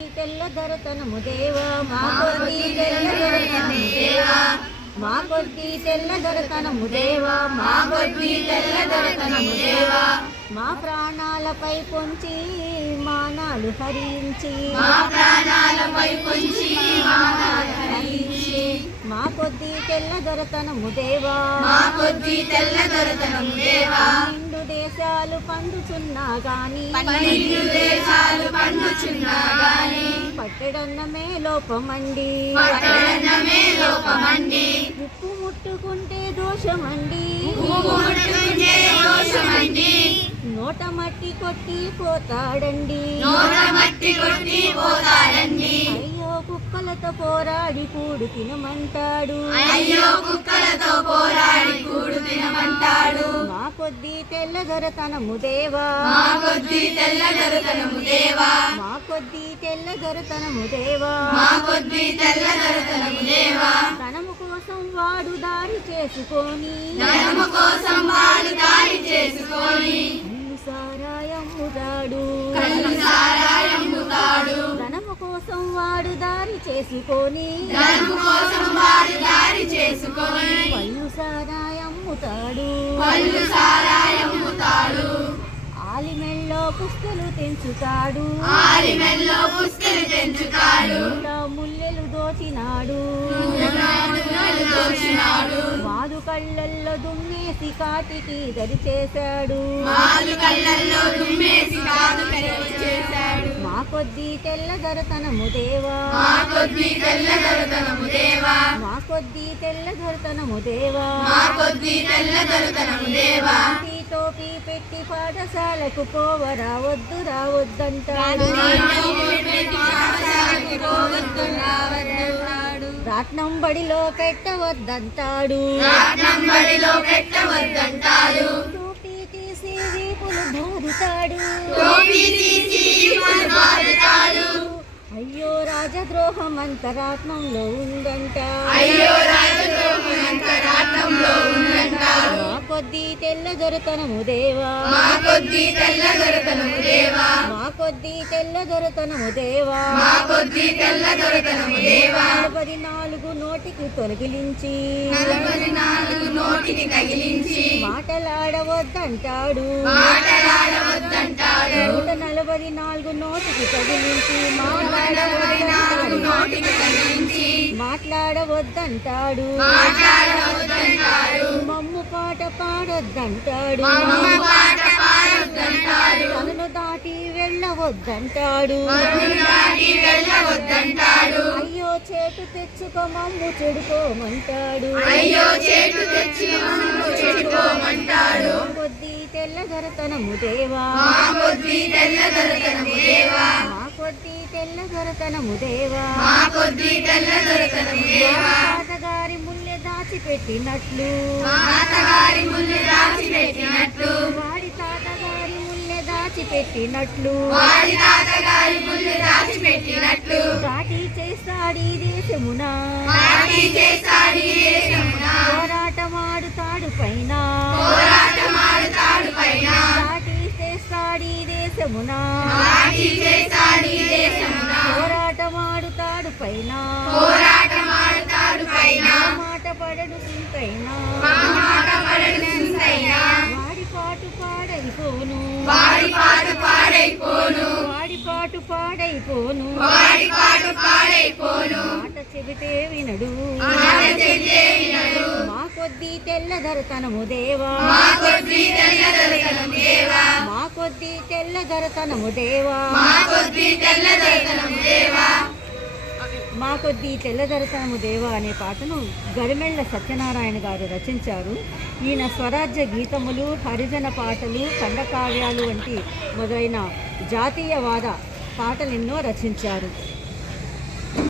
తెల్ల దొరతనము దేవా మా కొద్ది తెల్ల దొరతనము దేవా. మా కొద్ది తెల్ల దొరతనము దేవా మా కొద్ది తెల్ల దొరతనము దేవా. మా ప్రాణాలపై పొంచి మానాలు హరించి మా ప్రాణాలపై పొంచి మానాలు హరించి మా కొద్ది తెల్ల దొరతనము దేవా. మా కొద్ది తెల్ల దొరతనము దేవా. దేశాలు పండుచున్నా గాని. పన్నెండు దేశాలు పండుచున్నా గాని. పట్టడన్నమే లోపమండి. పట్టణమే లోకమండి ఉప్పు ముట్టుకుంటే దోషమండి. ముట్టుకుంటే దోషమండి. నోట మట్టి కొట్టి పోతాడండి. నోట మట్టి కొట్టి పోతాడండి. అయ్యో కుక్కలతో పోరాడి కూడు తినమంటాడు. అయ్యో కుక్కలతో తెల్లదొరతనము దేవా మా కొద్ది తెల్ల దొరతనము దేవా మా కొద్ది తెల్లదొరతనము దేవా మా కొద్ది తెల్ల దొరతనము దేవా ధనము కోసం వాడు దారి చేసుకొని కోసం దారి చేసుకొని. ధనము కోసం వాడు దారి చేసుకొని. పళ్ళు సారాయమ్ముతాడు కళ్ళు సారాయమ్ముతాడు ఆలిమెల్లో పుస్తలు తెంచుతాడు. ఆరి మెల్లో పుస్తలు తెంచుతాడు. ముల్లెలు దోచినాడు. దోచినాడు. మాదు కళ్ళల్లో దున్నేసి కాటికి దరి చేశాడు మాలు కళ్ళల్లో దుమ్మేసి కొద్ది తెల్ల దొరతనము దేవా. మా కొద్ది తెల్ల దొరతనము దేవా. మా కొద్ది తెల్ల దొరతనము దేవా. మా కొద్ది తెల్ల దొరతనము దేవా. టోపీ పెట్టి పాఠశాలకు పోవరా వద్దు రావద్దంటాడు రాట్నం బడిలో పెట్టవద్దంటాడు. రాట్నం బడిలో పెట్టవద్దంటాడు. టోపీ తీసి వీపులు దూరుతాడు. టోపీ అయ్యో రాజద్రోహం అంతరాత్మంలో ఉందంట. అయ్యో రాజద్రోహం అంత రాట్నంలో ఉందంటాడు మా కొద్ది తెల్ల దొరతనము దేవా. మా కొద్ది తెల్ల దొరతనము దేవా. మా కొద్ది తెల్ల దొరతనము దేవా. మా కొద్ది తెల్ల దొరతనము దేవా. నలభై నాలుగు నోటికి తొలగిలించి. నలభై నాలుగు నోటికి తగిలించి. మాటలాడవద్దంటాడు. నాలుగు నోటికి తగిలించి మాట్లాడవద్దంటాడు. మమ్ము పాట పాడొద్దంటాడు. తనను దాటి వెళ్ళవద్దంటాడు. అయ్యో చేటు తెచ్చుకో మమ్ము చెడుకోమంటాడు. అయ్యో చేటు తెచ్చి మమ్ము చెడుకోమంటాడు మా కొద్ది దేవా తెల్ల దొరతనము దేవా మా కొద్ది తెల్లదొరతనము దేవా మా కొద్ది తెల్ల దొరతనము దేవా తాతగారి ముల్లె దాచిపెట్టినట్లు. తాతగారి వాడి తాతగారి ముల్లె దాచిపెట్టినట్లు. వాడి తాతగారి దాటి చేస్తాడి దేశమున. చేస్తాడు ఈ దేశమున. పోరాటమాడుతాడు పైన. చేస్తాడి దేశమున. పోరాటమాడుతాడు పైన మాట పడడు సింతైనా. వాడి పాటు పాడైపోను. వాడి పాటు పాడైపోను. పాటు పాడైపోను. వాడి పాటు పాడైపోను. మాట చెబితే వినడు. మా కొద్ది తెల్లదొరతనము దేవా. మా కొద్ది తెల్ల దొరతనము దేవా. మా కొద్ది తెల్లదొరతనము దేవా. మా కొద్ది తెల్ల దొరతనము దేవా. మా కొద్ది తెల్లదొరతనము దేవా అనే పాటను గరిమెళ్ళ సత్యనారాయణ గారు రచించారు. ఈయన స్వరాజ్య గీతములు హరిజన పాటలు ఖండకావ్యాలు వంటి మొదలైన జాతీయవాద పాటలు ఎన్నో రచించారు.